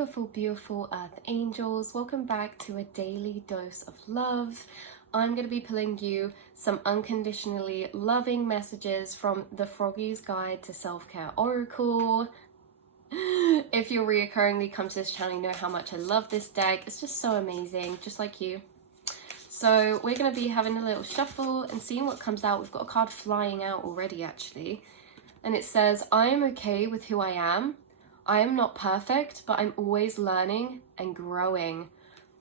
Beautiful, beautiful Earth Angels. Welcome back to a daily dose of love. I'm going to be pulling you some unconditionally loving messages from the Froggy's Guide to Self-Care Oracle. If you're reoccurringly come to this channel, you know how much I love this deck. It's just so amazing, just like you. So we're going to be having a little shuffle and seeing what comes out. We've got a card flying out already, actually. And it says, I am okay with who I am. I am not perfect, but I'm always learning and growing.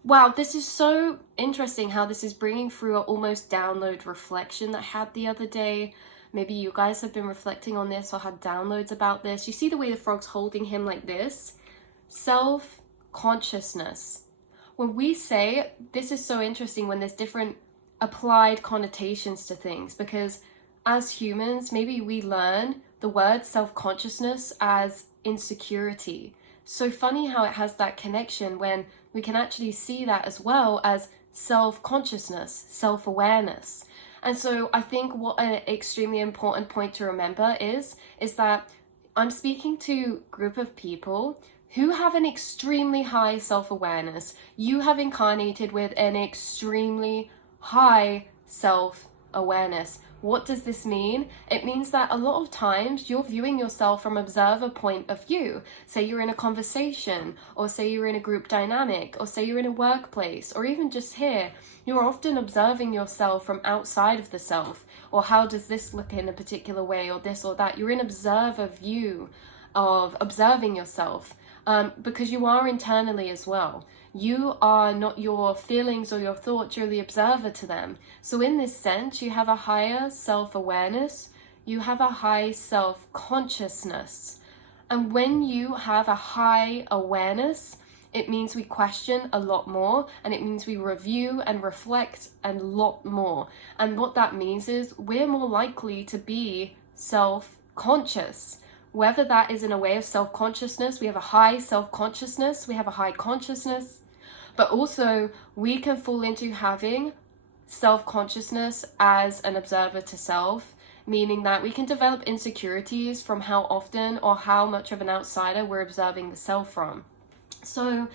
Wow, this is so interesting how this is bringing through an almost download reflection that I had the other day. Maybe you guys have been reflecting on this or had downloads about this. You see the way the frog's holding him like this? Self-consciousness. When we say, this is so interesting when there's different applied connotations to things, because as humans, maybe we learn the word self-consciousness as insecurity. So funny how it has that connection when we can actually see that as well as self-consciousness, self-awareness. And so I think what an extremely important point to remember is that I'm speaking to a group of people who have an extremely high self-awareness. You have incarnated with an extremely high self-awareness. What does this mean? It means that a lot of times you're viewing yourself from observer point of view. Say you're in a conversation, or say you're in a group dynamic, or say you're in a workplace, or even just here. You're often observing yourself from outside of the self, or how does this look in a particular way, or this or that. You're in observer view of observing yourself, because you are internally as well. You are not your feelings or your thoughts, you're the observer to them. So in this sense, you have a higher self-awareness, you have a high self-consciousness. And when you have a high awareness, it means we question a lot more, and it means we review and reflect a lot more. And what that means is we're more likely to be self-conscious. Whether that is in a way of self-consciousness, we have a high self-consciousness, we have a high consciousness, but also we can fall into having self-consciousness as an observer to self, meaning that we can develop insecurities from how often or how much of an outsider we're observing the self from. So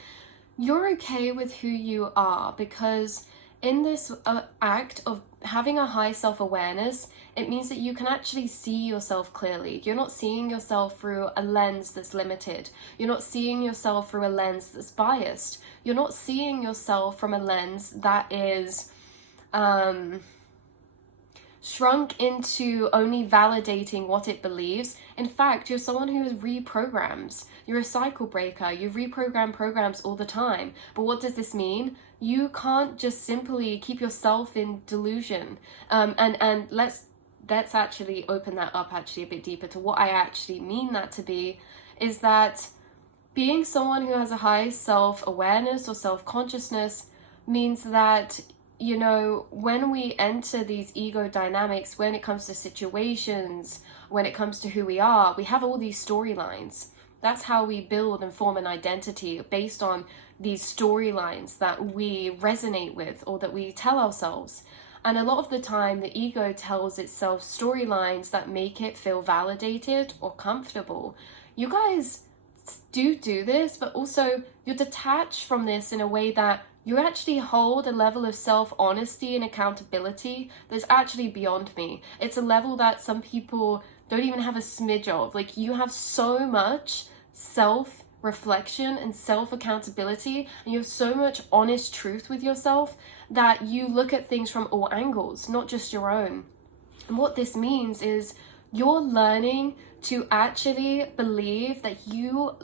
you're okay with who you are, because in this act of having a high self-awareness, it means that you can actually see yourself clearly. You're not seeing yourself through a lens that's limited. You're not seeing yourself through a lens that's biased. You're not seeing yourself from a lens that is shrunk into only validating what it believes. In fact, you're someone who reprograms. You're a cycle breaker. You reprogram programs all the time. But what does this mean? You can't just simply keep yourself in delusion. And let's actually open that up actually a bit deeper to what I actually mean that to be, is that being someone who has a high self-awareness or self-consciousness means that, you know, when we enter these ego dynamics, when it comes to situations, when it comes to who we are, we have all these storylines. That's how we build and form an identity, based on these storylines that we resonate with or that we tell ourselves. And a lot of the time, the ego tells itself storylines that make it feel validated or comfortable. You guys do this, but also you're detached from this in a way that you actually hold a level of self-honesty and accountability that's actually beyond me. It's a level that some people don't even have a smidge of. Like, you have so much self-reflection and self-accountability, and you have so much honest truth with yourself that you look at things from all angles, not just your own. And what this means is you're learning to actually believe that you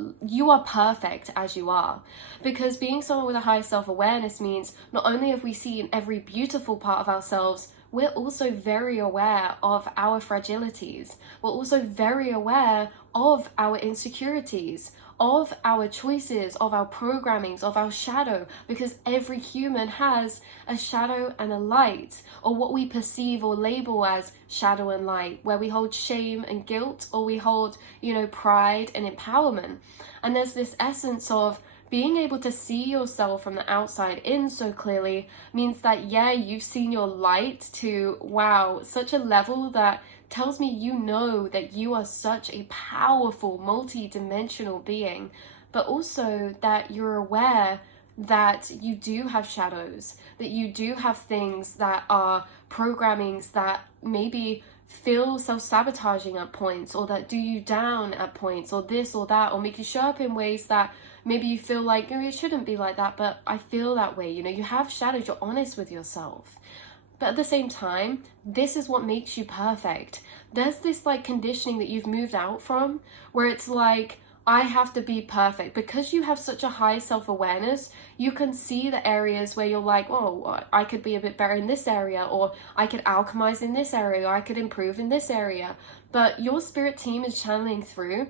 are perfect as you are. Because being someone with a high self-awareness means not only have we seen every beautiful part of ourselves, we're also very aware of our fragilities. We're also very aware of our insecurities, of our choices, of our programmings, of our shadow, because every human has a shadow and a light, or what we perceive or label as shadow and light, where we hold shame and guilt, or we hold, you know, pride and empowerment. And there's this essence of being able to see yourself from the outside in so clearly means that, yeah, you've seen your light to, wow, such a level that tells me you know that you are such a powerful, multi-dimensional being. but also that you're aware that you do have shadows, that you do have things that are programmings that maybe feel self-sabotaging at points, or that do you down at points, or this or that, or make you show up in ways that maybe you feel like, oh, it shouldn't be like that, but I feel that way. You know, you have shadows, you're honest with yourself. But at the same time, this is what makes you perfect. There's this like conditioning that you've moved out from, where it's like, I have to be perfect. Because you have such a high self-awareness, you can see the areas where you're like, oh, I could be a bit better in this area, or I could alchemize in this area, or I could improve in this area. But your spirit team is channeling through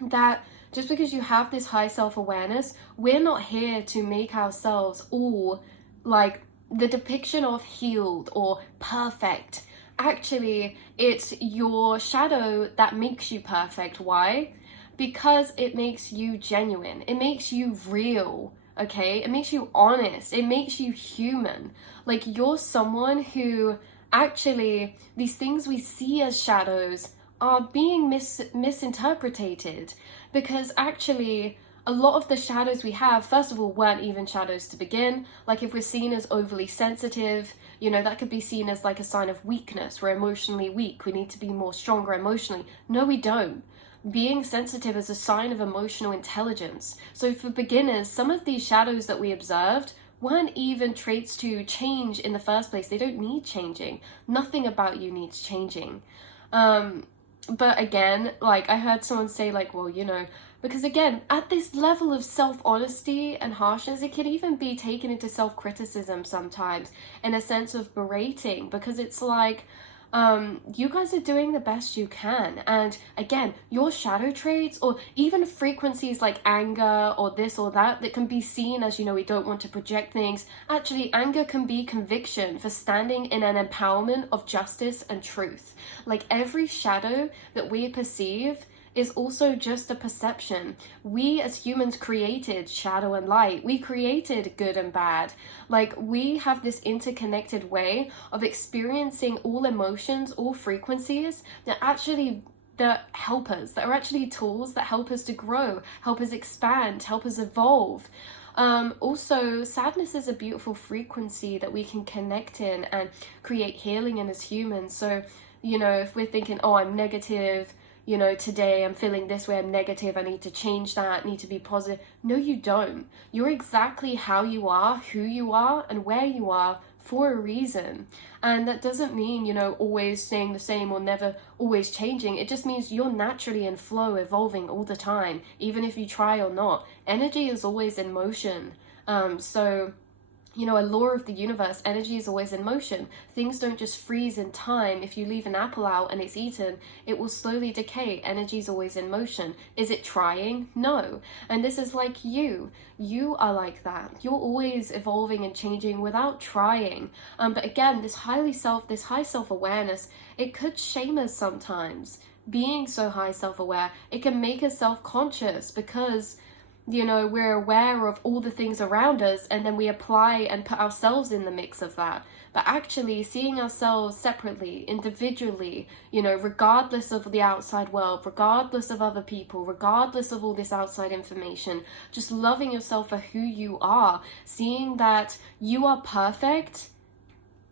that just because you have this high self-awareness, we're not here to make ourselves all like the depiction of healed or perfect. Actually, it's your shadow that makes you perfect. Why? Because it makes you genuine. It makes you real, okay? It makes you honest. It makes you human. Like, you're someone who actually, these things we see as shadows are being misinterpreted, because actually a lot of the shadows we have, first of all, weren't even shadows to begin. Like, if we're seen as overly sensitive, you know, that could be seen as like a sign of weakness. We're emotionally weak. We need to be more stronger emotionally. No, we don't. Being sensitive is a sign of emotional intelligence. So for beginners, some of these shadows that we observed weren't even traits to change in the first place. They don't need changing. Nothing about you needs changing. But again, like, I heard someone say, like, well, you know, because again, at this level of self-honesty and harshness, it can even be taken into self-criticism sometimes, in a sense of berating, because it's like, you guys are doing the best you can. And again, your shadow traits, or even frequencies like anger or this or that can be seen as, you know, we don't want to project things. Actually, anger can be conviction for standing in an empowerment of justice and truth. Like, every shadow that we perceive is also just a perception. We as humans created shadow and light. We created good and bad. Like, we have this interconnected way of experiencing all emotions, all frequencies that help us, that are actually tools that help us to grow, help us expand, help us evolve. Also, sadness is a beautiful frequency that we can connect in and create healing in as humans. So, you know, if we're thinking, oh, I'm negative, you know, today I'm feeling this way, I'm negative, I need to change that, need to be positive. No, you don't. You're exactly how you are, who you are, and where you are for a reason. And that doesn't mean, you know, always staying the same or never always changing. It just means you're naturally in flow, evolving all the time, even if you try or not. Energy is always in motion. So, you know, a law of the universe, energy is always in motion. Things don't just freeze in time. If you leave an apple out and it's eaten, it will slowly decay. Energy is always in motion. Is it trying? No. And this is like you. You are like that. You're always evolving and changing without trying. But again, this high self-awareness, it could shame us sometimes. Being so high self-aware, it can make us self-conscious, because, you know, we're aware of all the things around us, and then we apply and put ourselves in the mix of that. But actually seeing ourselves separately, individually, you know, regardless of the outside world, regardless of other people, regardless of all this outside information, just loving yourself for who you are, seeing that you are perfect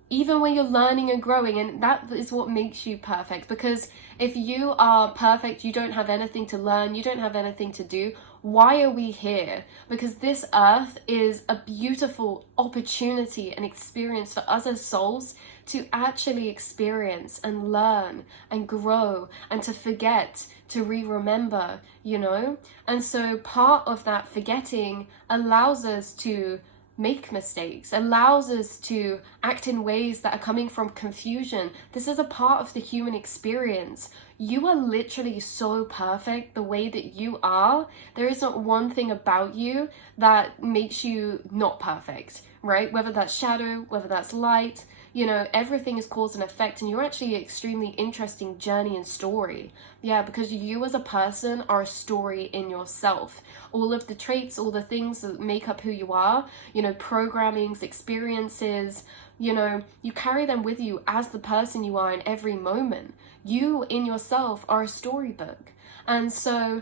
even when you're learning and growing. And that is what makes you perfect. Because if you are perfect, you don't have anything to learn, you don't have anything to do. Why are we here? Because this earth is a beautiful opportunity and experience for us as souls to actually experience and learn and grow and to forget, to remember, you know? And so part of that forgetting allows us to make mistakes, allows us to act in ways that are coming from confusion. This is a part of the human experience. You are literally so perfect the way that you are. There isn't one thing about you that makes you not perfect, right? Whether that's shadow, whether that's light, you know, everything is cause and effect, and you're actually an extremely interesting journey and story. Yeah, because you as a person are a story in yourself. All of the traits, all the things that make up who you are, you know, programmings, experiences, you know, you carry them with you as the person you are in every moment. You in yourself are a storybook. And so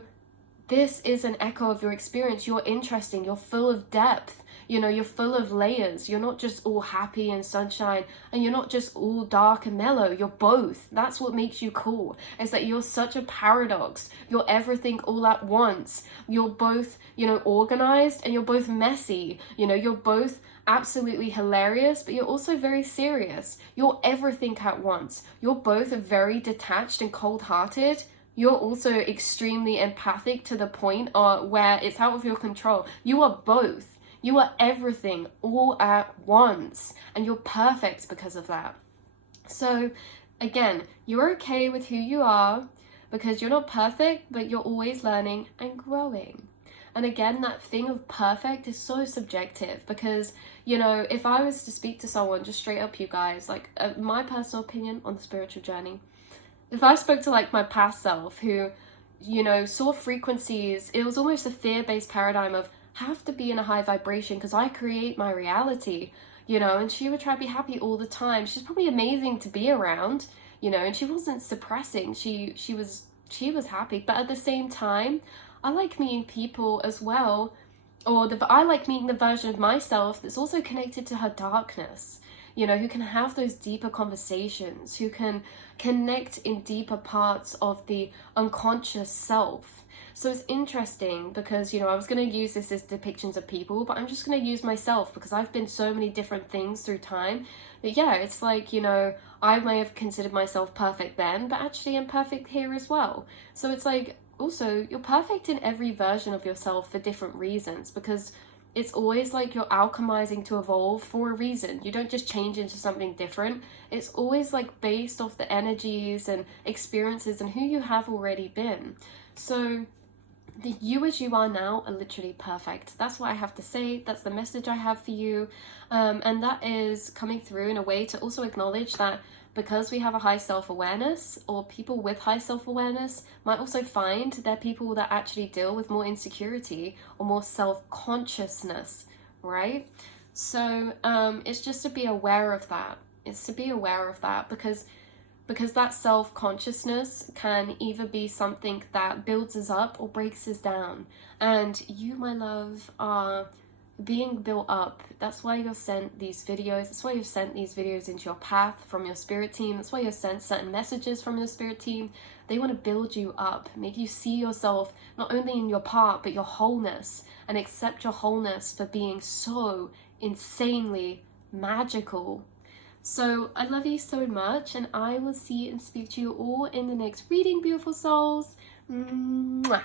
this is an echo of your experience. You're interesting, you're full of depth, you know, you're full of layers. You're not just all happy and sunshine, and you're not just all dark and mellow. You're both. That's what makes you cool, is that you're such a paradox. You're everything all at once. You're both, you know, organized, and you're both messy. You know, you're both absolutely hilarious, but you're also very serious. You're everything at once. You're both very detached and cold-hearted. You're also extremely empathic to the point where it's out of your control. You are both. You are everything all at once, and you're perfect because of that. So again, you're okay with who you are because you're not perfect, but you're always learning and growing. And again, that thing of perfect is so subjective because, you know, if I was to speak to someone, just straight up, you guys, like my personal opinion on the spiritual journey, if I spoke to like my past self who, you know, saw frequencies, it was almost a fear-based paradigm of have to be in a high vibration because I create my reality, you know, and she would try to be happy all the time. She's probably amazing to be around, you know, and she wasn't suppressing. She was happy, but at the same time, I like meeting people as well, I like meeting the version of myself that's also connected to her darkness, you know, who can have those deeper conversations, who can connect in deeper parts of the unconscious self. So it's interesting because, you know, I was going to use this as depictions of people, but I'm just going to use myself because I've been so many different things through time. But yeah, it's like, you know, I may have considered myself perfect then, but actually I'm perfect here as well. So it's like, also, you're perfect in every version of yourself for different reasons, because it's always like you're alchemizing to evolve for a reason. You don't just change into something different. It's always like based off the energies and experiences and who you have already been. So the you as you are now are literally perfect. That's what I have to say. That's the message I have for you. And that is coming through in a way to also acknowledge that because we have a high self-awareness, or people with high self-awareness might also find they're people that actually deal with more insecurity or more self-consciousness, right? So it's just to be aware of that. It's to be aware of that because that self-consciousness can either be something that builds us up or breaks us down. And you, my love, are being built up. That's why you're sent these videos. That's why you've sent these videos into your path from your spirit team. That's why you're sent certain messages from your spirit team. They want to build you up, make you see yourself not only in your part, but your wholeness, and accept your wholeness for being so insanely magical. So I love you so much, and I will see and speak to you all in the next reading, beautiful souls. Mwah.